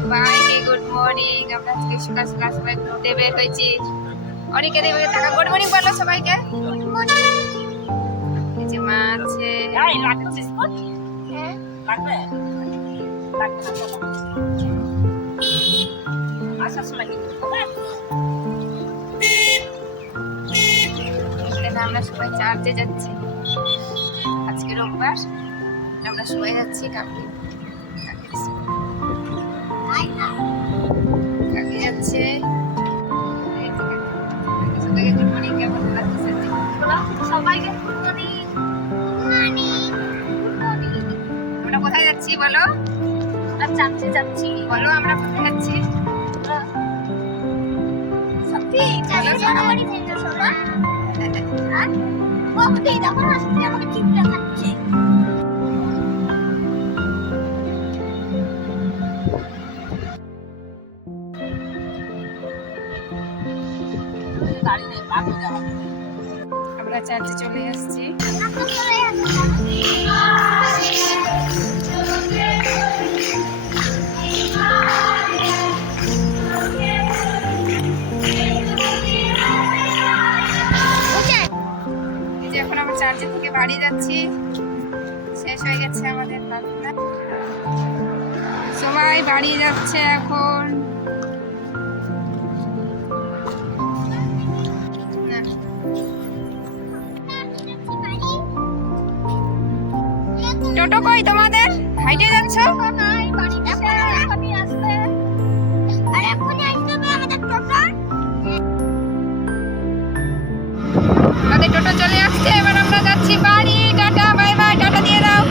সবাইকে good morning. আমরা আজকে সকাল সকাল সবাই ঘুরতে বের হয়েছি। অনেকে দেবে টাকা গুড মর্নিং বলো সবাইকে। এই যে মা আছে। আমরা সবাই চার্চে যাচ্ছি। আজকে রোববার, আমরা সবাই যাচ্ছি। কাকি যাচ্ছে। গুড মর্নিং, কেমন লাগছে সবাইকে? Good morning. আমরা কোথায় যাচ্ছি বলো? আমরা চার্চে যাচ্ছি। বলো আমরা কোথায় যাচ্ছি? সত্যি চলো সবাই ভেজো সবাই। আর বকতে দেখো না, আজকে আমাকে ঠিক দেখাচ্ছে। আমরা চার্চে চলে আসছি। এখন আমরা চার্চে থেকে বাড়ি যাচ্ছি। শেষ হয়ে গেছে আমাদের প্রার্থনা। সবাই বাড়ি যাচ্ছে এখন। টোটো কই তোমাদের? হাইটে যাচ্ছ? আমাদের টোটো চলে আসছে। এবার আমরা যাচ্ছি বাড়ি। Tata bye bye. টাটা দিয়ে দাও।